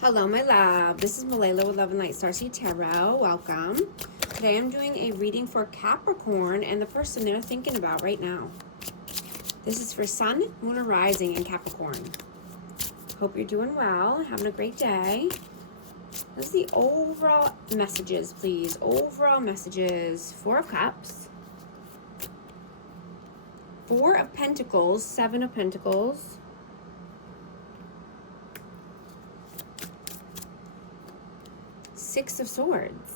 Hello, my love. This is Malayla with Love and Light Starseed Tarot. Welcome. Today I'm doing a reading for Capricorn and the person they're thinking about right now. This is for Sun, Moon, and Rising in Capricorn. Hope you're doing well, having a great day. This is the overall messages, please. Overall messages. Four of Cups. Four of Pentacles. Seven of Pentacles. Six of Swords.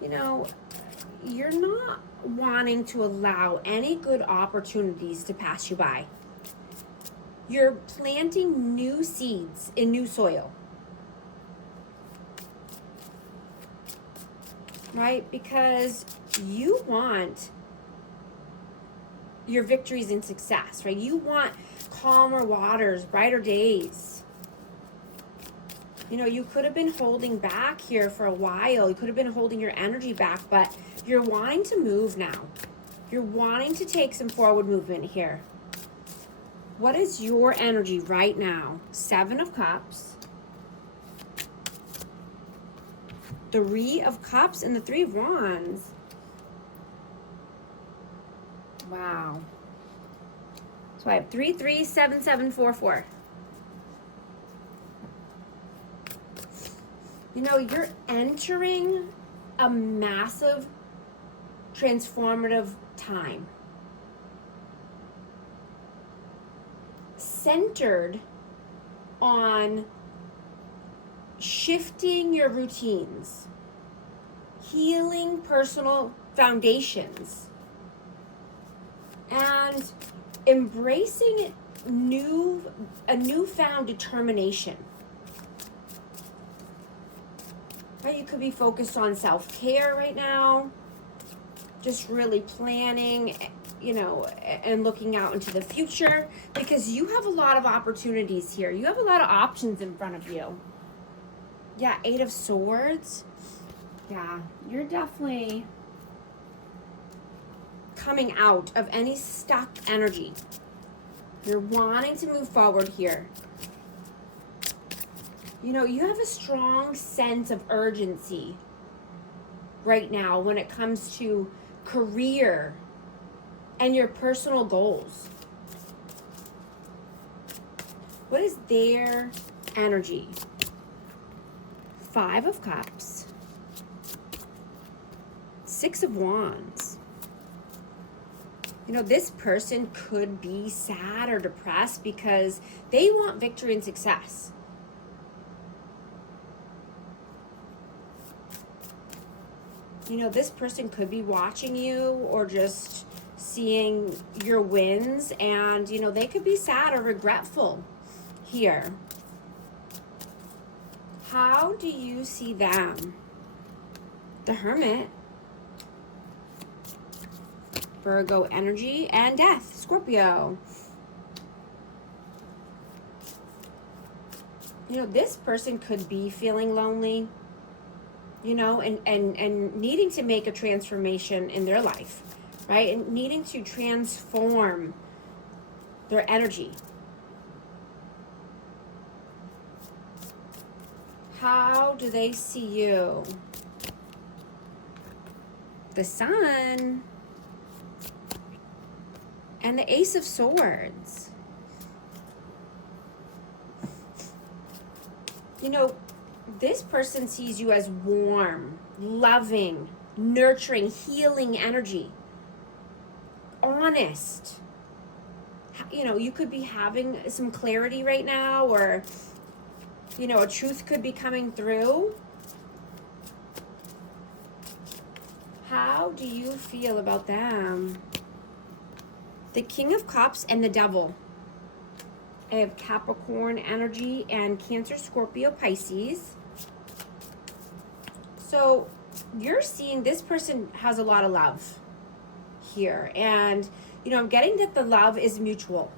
You know, you're not wanting to allow any good opportunities to pass you by. You're planting new seeds in new soil. Right? Because you want your victories and success, right? You want calmer waters, brighter days. You know, you could have been holding back here for a while. You could have been holding your energy back, but you're wanting to move now. You're wanting to take some forward movement here. What is your energy right now? Seven of Cups, Three of Cups, and the Three of Wands. Wow. So I have 3, 3, 7, 7, 4, 4. You know, you're entering a massive transformative time. Centered on shifting your routines, healing personal foundations, and embracing a newfound determination. Right? You could be focused on self-care right now, just really planning, you know, and looking out into the future, because you have a lot of opportunities here. You have a lot of options in front of you. Yeah, Eight of Swords. Yeah, you're definitely coming out of any stuck energy. You're wanting to move forward here. You know, you have a strong sense of urgency right now when it comes to career and your personal goals. What is their energy? Five of Cups, Six of Wands. You know, this person could be sad or depressed because they want victory and success. You know, this person could be watching you or just seeing your wins, and, you know, they could be sad or regretful here. How do you see them? The Hermit, Virgo energy, and Death, Scorpio. You know, this person could be feeling lonely, you know, and needing to make a transformation in their life, right? And needing to transform their energy. How do they see you? The Sun and the Ace of Swords. You know, this person sees you as warm, loving, nurturing, healing energy. Honest. You know, you could be having some clarity right now, or, you know, a truth could be coming through. How do you feel about them? The King of Cups and the Devil. I have Capricorn energy and Cancer, Scorpio, Pisces. So you're seeing this person has a lot of love here. And, you know, I'm getting that the love is mutual.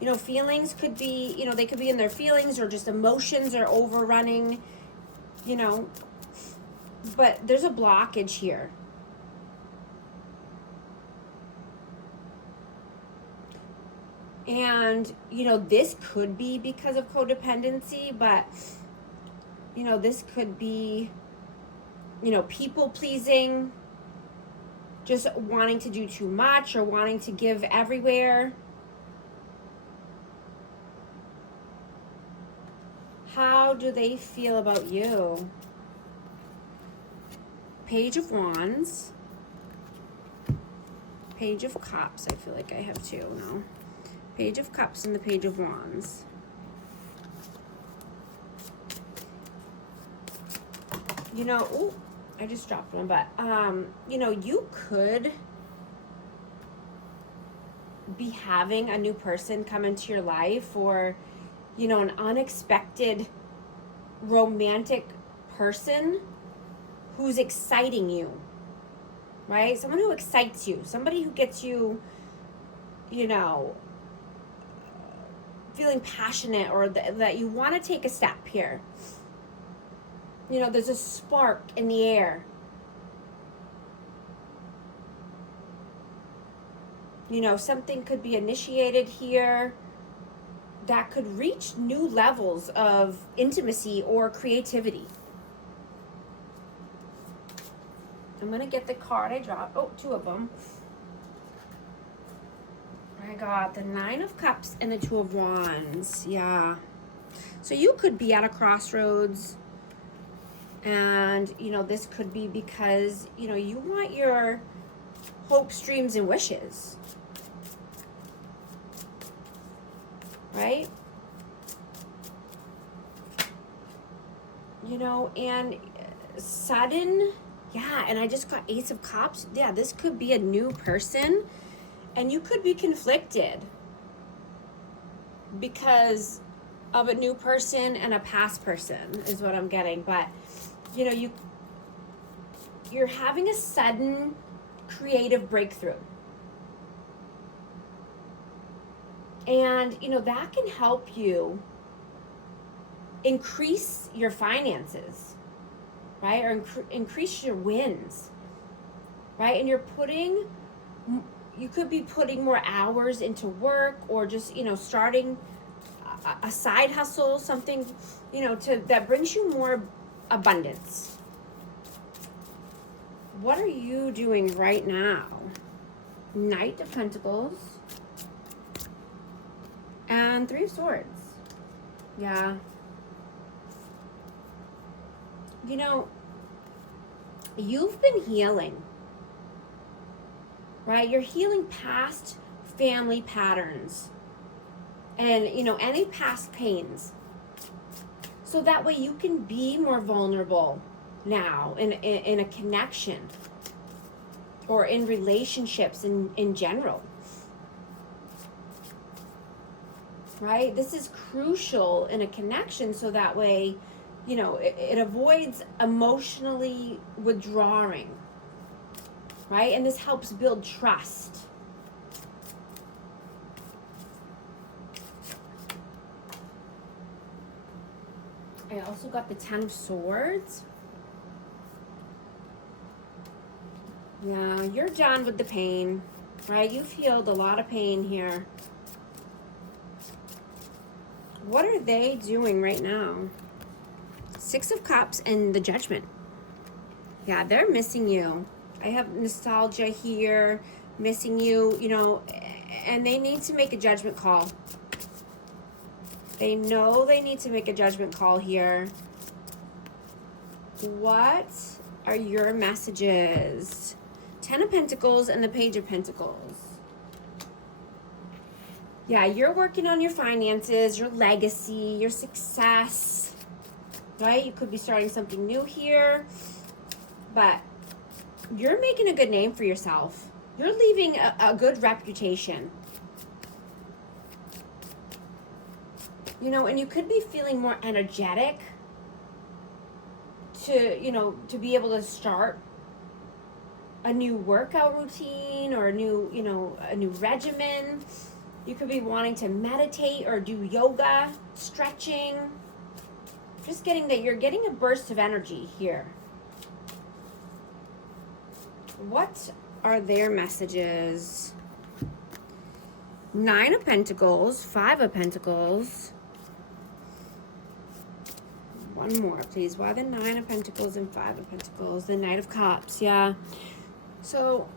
You know, feelings could be, you know, they could be in their feelings, or just emotions are overrunning, you know. But there's a blockage here. And, you know, this could be because of codependency, but, you know, this could be, you know, people pleasing, just wanting to do too much or wanting to give everywhere. How do they feel about you? Page of Wands. Page of Cups. I feel like I have two now. Page of Cups and the Page of Wands. You know, ooh, I just dropped one, but, you know, you could be having a new person come into your life, or, you know, an unexpected romantic person who's exciting you, right? Someone who excites you, somebody who gets you, you know, feeling passionate, or that you want to take a step here. You know, there's a spark in the air. You know, something could be initiated here that could reach new levels of intimacy or creativity. I'm going to get the card I dropped. Oh, two of them. I got the Nine of Cups and the Two of Wands. Yeah. So you could be at a crossroads. And, you know, this could be because, you know, you want your hopes, dreams, and wishes. Right? You know, and sudden, yeah, and I just got Ace of Cups. Yeah, this could be a new person, and you could be conflicted because of a new person and a past person is what I'm getting. But, you know, you're having a sudden creative breakthrough. And, you know, that can help you increase your finances, right? Or increase your wins, right? And you could be putting more hours into work, or just, you know, starting a side hustle, something, you know, that brings you more abundance. What are you doing right now? Knight of Pentacles and Three of Swords. Yeah. You know, you've been healing, right? You're healing past family patterns and, you know, any past pains. So that way you can be more vulnerable now in a connection or in relationships in general. Right? This is crucial in a connection, so that way, you know, it avoids emotionally withdrawing, right? And this helps build trust. I also got the Ten of Swords. Yeah, you're done with the pain, right? You've healed a lot of pain here. What are they doing right now? Six of Cups and the Judgment. Yeah, they're missing you. I have nostalgia here, missing you, you know, and they need to make a judgment call. They know they need to make a judgment call here. What are your messages? Ten of Pentacles and the Page of Pentacles. Yeah, you're working on your finances, your legacy, your success, right? You could be starting something new here, but you're making a good name for yourself. You're leaving a good reputation. You know, and you could be feeling more energetic to, you know, to be able to start a new workout routine or a new, you know, a new regimen. You could be wanting to meditate or do yoga, stretching. Just getting that you're getting a burst of energy here. What are their messages? Nine of Pentacles, Five of Pentacles. One more, please. Why the Nine of Pentacles and Five of Pentacles? The Knight of Cups, yeah. So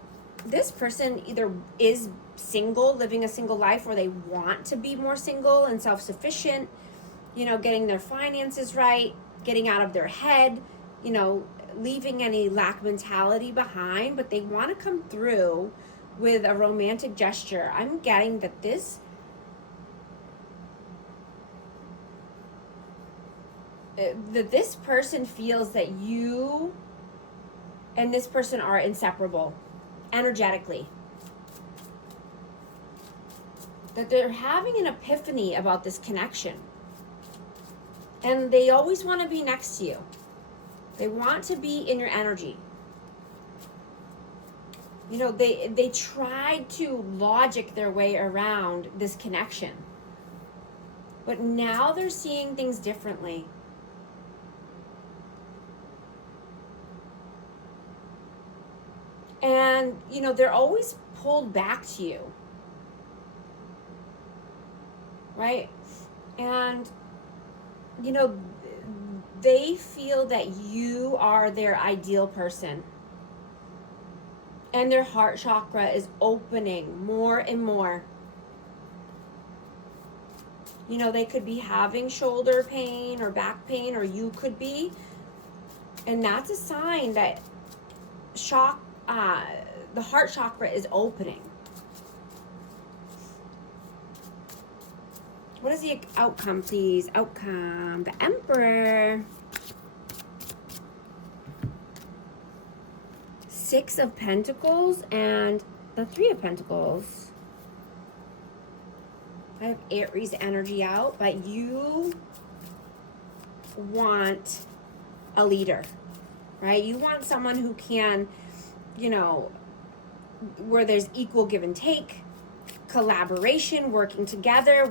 this person either is single, living a single life, or they want to be more single and self-sufficient, you know, getting their finances right, getting out of their head, you know, leaving any lack mentality behind, but they want to come through with a romantic gesture. I'm getting that this person feels that you and this person are inseparable energetically. That they're having an epiphany about this connection. And they always want to be next to you. They want to be in your energy. You know, they tried to logic their way around this connection. But now they're seeing things differently. And, you know, they're always pulled back to you. Right? And, you know, they feel that you are their ideal person. And their heart chakra is opening more and more. You know, they could be having shoulder pain or back pain, or you could be. And that's a sign that the heart chakra is opening. What is the outcome, please? Outcome. The Emperor. Six of Pentacles and the Three of Pentacles. I have Aries energy out, but you want a leader, right? You want someone who can, you know, where there's equal give and take, collaboration, working together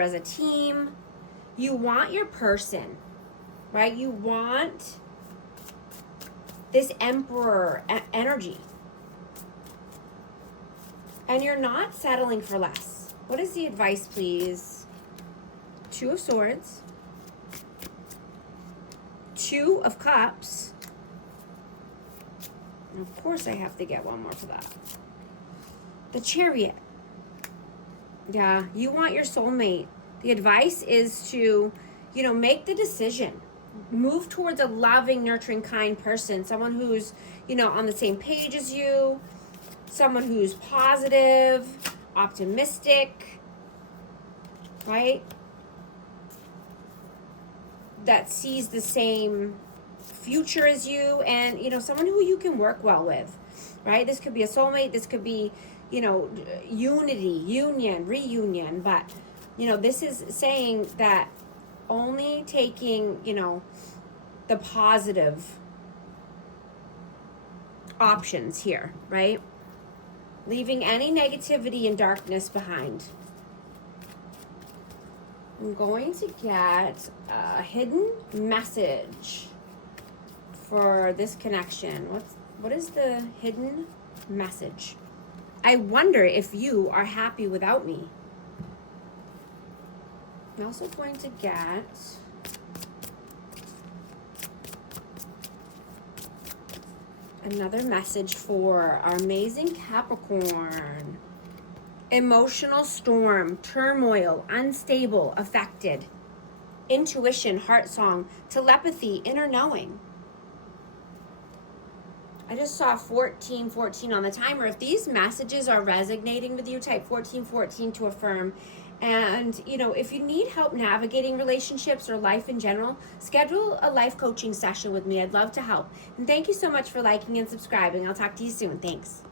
as a team. You want your person, right? You want this Emperor energy. And you're not settling for less. What is the advice, please? Two of Swords. Two of Cups. And of course I have to get one more for that. The Chariot. Yeah, you want your soulmate. The advice is to, you know, make the decision. Move towards a loving, nurturing, kind person. Someone who's, you know, on the same page as you. Someone who's positive, optimistic, right? That sees the same future as you, and, you know, someone who you can work well with, right? This could be a soulmate. This could be, you know, unity, union, reunion. But, you know, this is saying that only taking, you know, the positive options here, right? Leaving any negativity and darkness behind. I'm going to get a hidden message for this connection. What is the hidden message? I wonder if you are happy without me. I'm also going to get another message for our amazing Capricorn. Emotional storm, turmoil, unstable, affected. Intuition, heart song, telepathy, inner knowing. I just saw 1414 on the timer. If these messages are resonating with you, type 1414 to affirm. And, you know, if you need help navigating relationships or life in general, schedule a life coaching session with me. I'd love to help. And thank you so much for liking and subscribing. I'll talk to you soon. Thanks.